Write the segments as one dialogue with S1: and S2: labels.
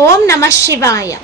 S1: ఓం నమ శివాయ.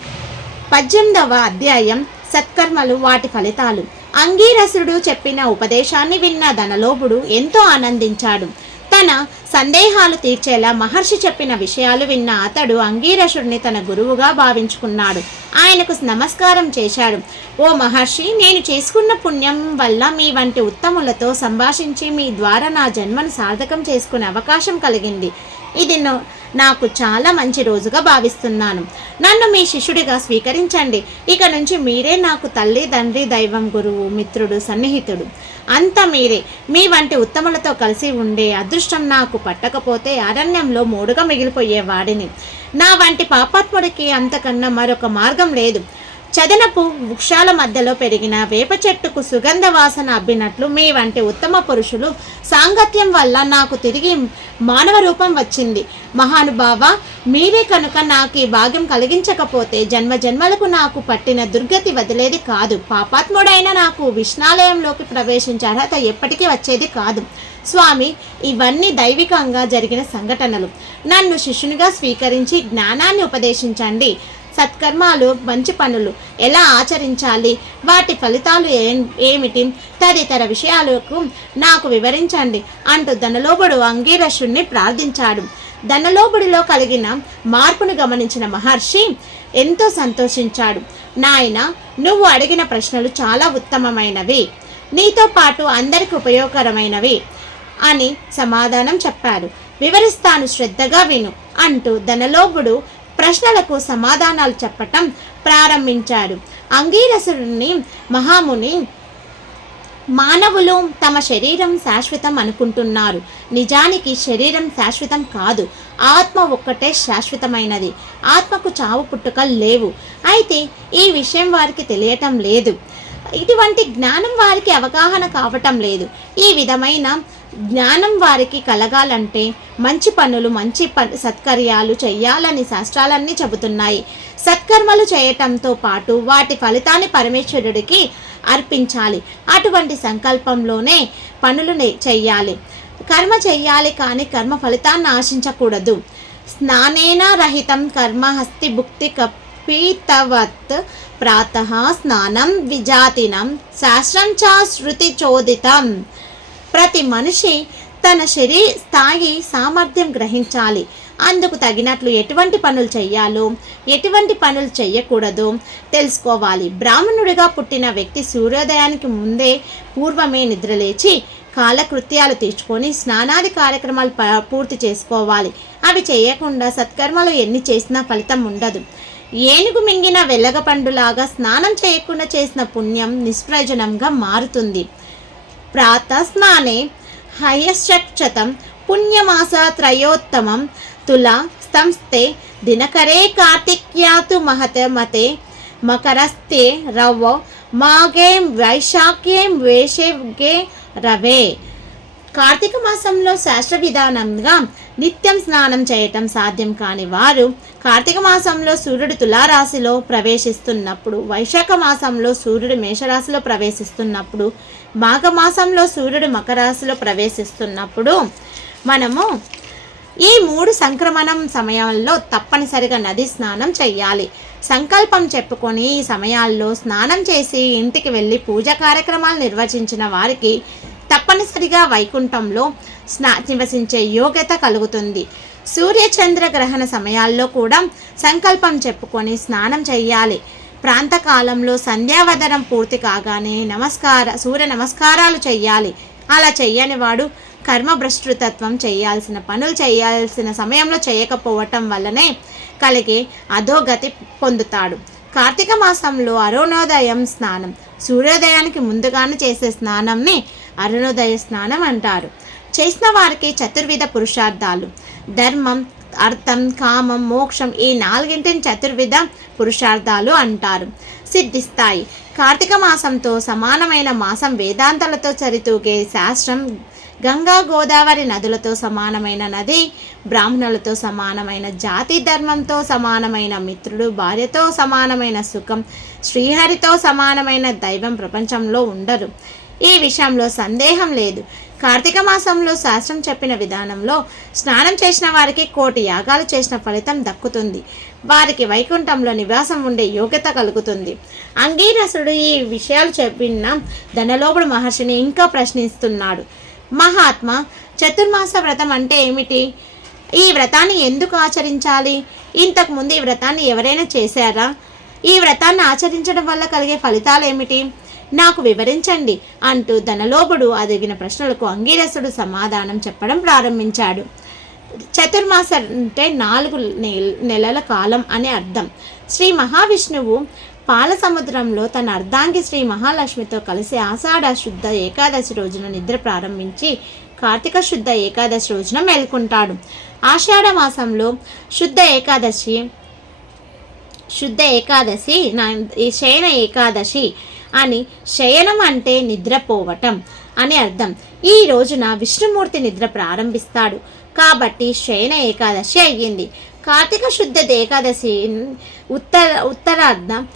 S1: పద్దెనిమిదవ అధ్యాయం సత్కర్మలు వాటి ఫలితాలు. అంగీరసుడు చెప్పిన ఉపదేశాన్ని విన్న ధనలోభుడు ఎంతో ఆనందించాడు. తన సందేహాలు తీర్చేలా మహర్షి చెప్పిన విషయాలు విన్న అతడు అంగీరసుడిని తన గురువుగా భావించుకున్నాడు. ఆయనకు నమస్కారం చేశాడు. ఓ మహర్షి నేను చేసుకున్న పుణ్యం వల్ల మీ వంటి ఉత్తములతో సంభాషించి మీ ద్వారా నా జన్మను సార్థకం చేసుకునే అవకాశం కలిగింది. ఇది నో- నాకు చాలా మంచి రోజుగా భావిస్తున్నాను. నన్ను మీ శిష్యుడిగా స్వీకరించండి. ఇక నుంచి మీరే నాకు తల్లి తండ్రి దైవం గురువు మిత్రుడు సన్నిహితుడు. అంత మీరే. మీ వంటి ఉత్తములతో కలిసి ఉండే అదృష్టం నాకు పట్టకపోతే అరణ్యంలో మూడుగా మిగిలిపోయేవాడిని నా వంటి పాపాత్ముడికి అంతకన్నా మరొక మార్గం లేదు. చదనపు వృక్షాల మధ్యలో పెరిగిన వేప చెట్టుకు సుగంధ వాసన అబ్బినట్లు మీ వంటి ఉత్తమ పురుషులు సాంగత్యం వల్ల నాకు తిరిగి మానవ రూపం వచ్చింది. మహానుభావ మీరే కనుక నాకు ఈ భాగ్యం కలిగించకపోతే జన్మ జన్మలకు నాకు పట్టిన దుర్గతి వదిలేది కాదు. పాపాత్ముడైన నాకు విష్ణాలయంలోకి ప్రవేశించే అర్హత ఎప్పటికీ వచ్చేది కాదు. స్వామి ఇవన్నీ దైవికంగా జరిగిన సంఘటనలు. నన్ను శిష్యునిగా స్వీకరించి జ్ఞానాన్ని ఉపదేశించండి. సత్కర్మాలు మంచి పనులు ఎలా ఆచరించాలి? వాటి ఫలితాలు ఏ ఏమిటి? తదితర విషయాలకు నాకు వివరించండి. అంటూ ధనలోబుడు అంగీరసుణ్ణి ప్రార్థించాడు. ధనలోబుడిలో కలిగిన మార్పును గమనించిన మహర్షి ఎంతో సంతోషించాడు. నాయన నువ్వు అడిగిన ప్రశ్నలు చాలా ఉత్తమమైనవి. నీతో పాటు అందరికి ఉపయోగకరమైనవి అని సమాధానం చెప్పాడు. వివరిస్తాను శ్రద్ధగా విను అంటూ ధనలోభుడు ప్రశ్నలకు సమాధానాలు చెప్పటం ప్రారంభించాడు. అంగీరసుడిని మహాముని మానవులు తమ శరీరం శాశ్వతం అనుకుంటున్నారు. నిజానికి శరీరం శాశ్వతం కాదు. ఆత్మ ఒక్కటే శాశ్వతమైనది. ఆత్మకు చావు పుట్టుకలు లేవు. అయితే ఈ విషయం వారికి తెలియటం లేదు. ఇటువంటి జ్ఞానం వారికి అవగాహన కావటం లేదు. ఈ విధమైన జ్ఞానం వారికి కలగాలంటే మంచి పనులు మంచి ప సత్కర్యాలు చెయ్యాలని శాస్త్రాలన్నీ చెబుతున్నాయి. సత్కర్మలు చేయటంతో పాటు వాటి ఫలితాన్ని పరమేశ్వరుడికి అర్పించాలి. అటువంటి సంకల్పంలోనే పనులు నే- చెయ్యాలి. కర్మ చెయ్యాలి కానీ కర్మ ఫలితాన్ని ఆశించకూడదు. స్నానేన రహితం కర్మ హస్తి భుక్తి పీతవత్ ప్రాత స్నానం విజాతినం శాస్త్రం చ శృతి చోదితం ప్రతి మనిషి తన శరీర స్థాయి సామర్థ్యం గ్రహించాలి. అందుకు తగినట్లు ఎటువంటి పనులు చేయాలో ఎటువంటి పనులు చేయకూడదు తెలుసుకోవాలి. బ్రాహ్మణుడిగా పుట్టిన వ్యక్తి సూర్యోదయానికి ముందే పూర్వమే నిద్రలేచి కాలకృత్యాలు తీర్చుకొని స్నానాది కార్యక్రమాలు ప- పూర్తి చేసుకోవాలి. అవి చేయకుండా సత్కర్మలు ఎన్ని చేసినా ఫలితం ఉండదు. ఏనుగు మింగిన వెల్లగపండులాగా స్నానం చేయకుండా చేసిన పుణ్యం నిష్ప్రయోజనంగా మారుతుంది. ప్రాతస్నానే హయశ్చతం పుణ్యమాస త్రయోత్తమం తుల సంస్థే దినకరే కార్తిక్యాతు మహత మతే మకరస్తే రవ్వ మాగేం వైశాఖ్యేం వేషగే రవే. కార్తీక మాసంలో శాస్త్ర విధానంగా నిత్యం స్నానం చేయటం సాధ్యం కాని వారు కార్తీక మాసంలో సూర్యుడు తులారాశిలో ప్రవేశిస్తున్నప్పుడు వైశాఖ మాసంలో సూర్యుడు మేషరాశిలో ప్రవేశిస్తున్నప్పుడు మాఘ మాసంలో సూర్యుడు మకరాశిలో ప్రవేశిస్తున్నప్పుడు మనము ఈ మూడు సంక్రమణం సమయాల్లో తప్పనిసరిగా నది స్నానం చేయాలి సంకల్పం చెప్పుకొని ఈ సమయాల్లో స్నానం చేసి ఇంటికి వెళ్ళి పూజ కార్యక్రమాలు నిర్వచించిన వారికి తప్పనిసరిగా వైకుంఠంలో స్నా నివసించే యోగ్యత కలుగుతుంది. సూర్యచంద్ర గ్రహణ సమయాల్లో కూడా సంకల్పం చెప్పుకొని స్నానం చేయాలి ప్రాంతకాలంలో సంధ్యావదనం పూర్తి కాగానే నమస్కార సూర్య నమస్కారాలు చెయ్యాలి. అలా చేయని వాడు కర్మభ్రష్టృతత్వం చేయాల్సిన పనులు చేయాల్సిన సమయంలో చేయకపోవటం వల్లనే కలిగే అధోగతి పొందుతాడు. కార్తీక మాసంలో అరుణోదయం స్నానం. సూర్యోదయానికి ముందుగానే చేసే స్నానంని అరుణోదయ స్నానం అంటారు. చేసిన వారికి చతుర్విధ పురుషార్థాలు. ధర్మం అర్థం కామం మోక్షం ఈ నాలుగింటిని చతుర్విధ పురుషార్థాలు అంటారు. సిద్ధిస్తాయి కార్తీక మాసంతో సమానమైన మాసం వేదాంతాలతో చరితూగే శాస్త్రం గంగా గోదావరి నదులతో సమానమైన నది బ్రాహ్మణులతో సమానమైన జాతి ధర్మంతో సమానమైన మిత్రుడు భార్యతో సమానమైన సుఖం శ్రీహరితో సమానమైన దైవం ప్రపంచంలో ఉండరు. ఈ విషయంలో సందేహం లేదు. కార్తీక మాసంలో శాస్త్రం చెప్పిన విధానంలో స్నానం చేసిన వారికి కోటి యాగాలు చేసిన ఫలితం దక్కుతుంది. వారికి వైకుంఠంలో నివాసం ఉండే యోగ్యత కలుగుతుంది. అంగీరసుడు ఈ విషయాలు చెప్పిన ధనలోపుడు మహర్షిని ఇంకా ప్రశ్నిస్తున్నాడు. మహాత్మ చతుర్మాస వ్రతం అంటే ఏమిటి? ఈ వ్రతాన్ని ఎందుకు ఆచరించాలి? ఇంతకుముందు ఈ వ్రతాన్ని ఎవరైనా చేశారా? ఈ వ్రతాన్ని ఆచరించడం వల్ల కలిగే ఫలితాలు ఏమిటి? నాకు వివరించండి అంటూ ధనలోభుడు అడిగిన ప్రశ్నలకు అంగీరసుడు సమాధానం చెప్పడం ప్రారంభించాడు. చతుర్మాస అంటే నాలుగు నెల- నెలల కాలం అని అర్థం. శ్రీ మహావిష్ణువు పాల సముద్రంలో తన అర్ధాంగి శ్రీ మహాలక్ష్మితో కలిసి ఆషాఢ శుద్ధ ఏకాదశి రోజున నిద్ర ప్రారంభించి కార్తీక శుద్ధ ఏకాదశి రోజున మేల్కొంటాడు. ఆషాఢ మాసంలో శుద్ధ ఏకాదశి శుద్ధ ఏకాదశి శయన ఏకాదశి అని శయనం అంటే నిద్రపోవటం అని అర్థం. ఈ రోజున విష్ణుమూర్తి నిద్ర ప్రారంభిస్తాడు. కాబట్టి శయన ఏకాదశి అయ్యింది. కార్తీక శుద్ధ ఏకాదశి ఉత్తర ఉత్తరార్థం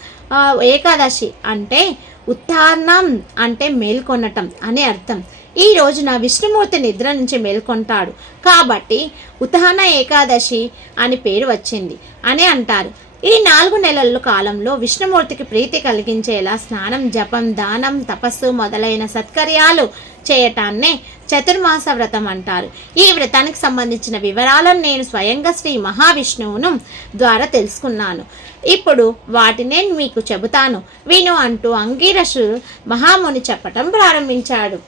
S1: ఏకాదశి అంటే ఉత్థానం అంటే మేల్కొనటం అని అర్థం. ఈ రోజున విష్ణుమూర్తి నిద్ర నుంచి మేల్కొంటాడు. కాబట్టి ఉత్థాన ఏకాదశి అని పేరు వచ్చింది. అని అంటారు. ఈ నాలుగు నెలల కాలంలో విష్ణుమూర్తికి ప్రీతి కలిగించేలా స్నానం జపం దానం తపస్సు మొదలైన సత్కర్యాలు చేయటాన్నే చతుర్మాస వ్రతం అంటారు. ఈ వ్రతానికి సంబంధించిన వివరాలను నేను స్వయంగా శ్రీ మహావిష్ణువును ద్వారా తెలుసుకున్నాను. ఇప్పుడు వాటినే మీకు చెబుతాను. విను అంటూ అంగీరసు మహాముని చెప్పటం ప్రారంభించాడు.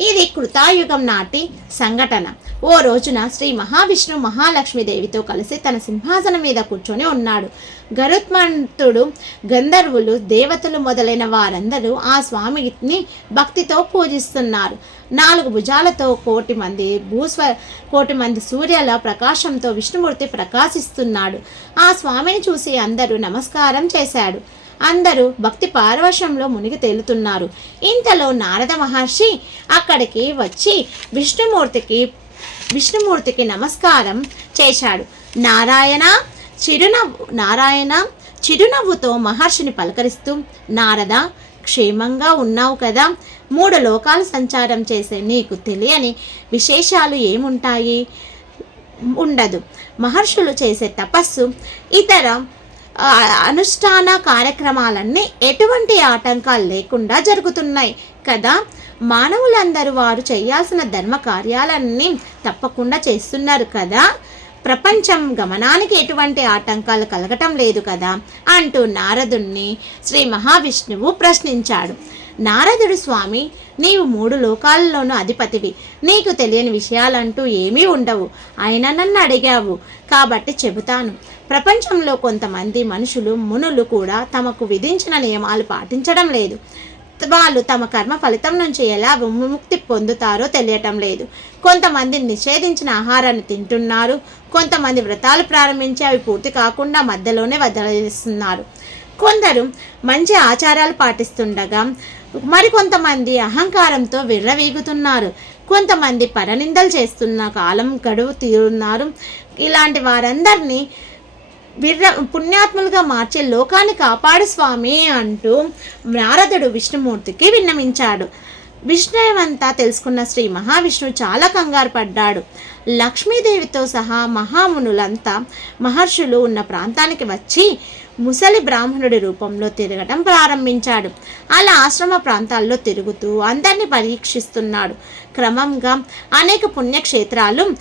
S1: ఇది కృతాయుగం నాటి సంఘటన. ఓ రోజున శ్రీ మహావిష్ణు మహాలక్ష్మీదేవితో కలిసి తన సింహాసనం మీద కూర్చొని ఉన్నాడు. గరుత్మంతుడు గంధర్వులు దేవతలు మొదలైన వారందరూ ఆ స్వామిని భక్తితో పూజిస్తున్నారు. నాలుగు భుజాలతో కోటి మంది భూస్వ కోటి మంది సూర్యుల ప్రకాశంతో విష్ణుమూర్తి ప్రకాశిస్తున్నాడు. ఆ స్వామిని చూసి అందరూ నమస్కారం చేశాడు అందరూ భక్తి పారవశంలో మునిగి తేలుతున్నారు. ఇంతలో నారద మహర్షి అక్కడికి వచ్చి విష్ణుమూర్తికి విష్ణుమూర్తికి నమస్కారం చేశాడు. నారాయణ చిరునవ్వు నారాయణ చిరునవ్వుతో మహర్షిని పలకరిస్తూ నారద క్షేమంగా ఉన్నావు కదా. మూడు లోకాలు సంచారం చేసే నీకు తెలియని విశేషాలు ఏముంటాయి? ఉండదు. మహర్షులు చేసే తపస్సు ఇతర అనుష్ఠాన కార్యక్రమాలన్నీ ఎటువంటి ఆటంకాలు లేకుండా జరుగుతున్నాయి కదా. మానవులందరూ వారు చేయాల్సిన ధర్మ కార్యాలన్నీ తప్పకుండా చేస్తున్నారు కదా. ప్రపంచం గమనానికి ఎటువంటి ఆటంకాలు కలగటం లేదు కదా అంటూ నారదుణ్ణి శ్రీ మహావిష్ణువు ప్రశ్నించాడు. నారదుడు స్వామి నీవు మూడు లోకాలలోనూ అధిపతివి. నీకు తెలియని విషయాలంటూ ఏమీ ఉండవు. అయినా నన్ను అడిగావు. కాబట్టి చెబుతాను. ప్రపంచంలో కొంతమంది మనుషులు మునులు కూడా తమకు విధించిన నియమాలు పాటించడం లేదు. వాళ్ళు తమ కర్మ ఫలితం నుంచి ఎలా విముక్తి పొందుతారో తెలియటం లేదు. కొంతమంది నిషేధించిన ఆహారాన్ని తింటున్నారు. కొంతమంది వ్రతాలు ప్రారంభించి అవి పూర్తి కాకుండా మధ్యలోనే వదిలేస్తున్నారు. కొందరు మంచి ఆచారాలు పాటిస్తుండగా మరికొంతమంది అహంకారంతో విర్రవీగుతున్నారు. కొంతమంది పరనిందలు చేస్తున్న కాలం గడువు తీరున్నారు. ఇలాంటి వారందరినీ విర్ర పుణ్యాత్ములుగా మార్చే లోకాన్ని కాపాడు స్వామి అంటూ నారదుడు విష్ణుమూర్తికి విన్నవించాడు. విష్ణువంతా తెలుసుకున్న శ్రీ మహావిష్ణువు చాలా కంగారు పడ్డాడు. లక్ష్మీదేవితో సహా మహామునులంతా మహర్షులు ఉన్న ప్రాంతానికి వచ్చి ముసలి బ్రాహ్మణుడి రూపంలో తిరగటం ప్రారంభించాడు. అలా ఆశ్రమ ప్రాంతాల్లో తిరుగుతూ అందరినీ పరీక్షిస్తున్నాడు. క్రమంగా అనేక పుణ్యక్షేత్రాలు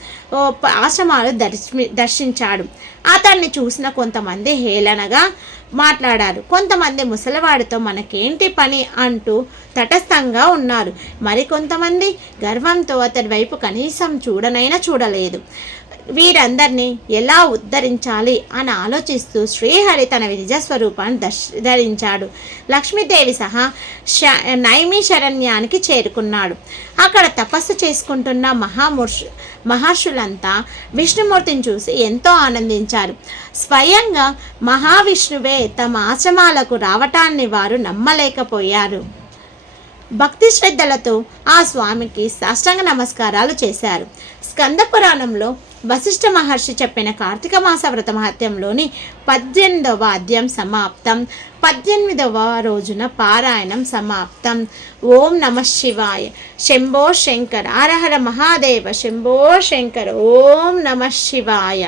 S1: ఆశ్రమాలు దర్శి దర్శించాడు. అతన్ని చూసిన కొంతమంది హేళనగా మాట్లాడారు. కొంతమంది ముసలివాడితో మనకేంటి పని అంటూ తటస్థంగా ఉన్నారు. మరికొంతమంది గర్వంతో అతడి వైపు కనీసం చూడనైనా చూడలేదు. వీరందరినీ ఎలా ఉద్ధరించాలి అని ఆలోచిస్తూ శ్రీహరి తన నిజస్వరూపాన్ని దర్శ ధరించాడు. లక్ష్మీదేవి సహా శ నైమి శరణ్యానికి చేరుకున్నాడు. అక్కడ తపస్సు చేసుకుంటున్న మహామూర్షు మహర్షులంతా విష్ణుమూర్తిని చూసి ఎంతో ఆనందించారు. స్వయంగా మహావిష్ణువే తమ ఆశ్రమాలకు రావటాన్ని వారు నమ్మలేకపోయారు. భక్తి శ్రద్ధలతో ఆ స్వామికి సాష్టాంగ నమస్కారాలు చేశారు. స్కంద పురాణంలో వశిష్ఠ మహర్షి చెప్పిన కార్తీక మాస వ్రత మహత్యంలోని పద్దెనిమిదవ అధ్యాయం సమాప్తం పద్దెనిమిదవ రోజున పారాయణం సమాప్తం. ఓం నమ శివాయ. శంభో శంకర. అరహర మహాదేవ. శంభో శంకర. ఓం నమ శివాయ.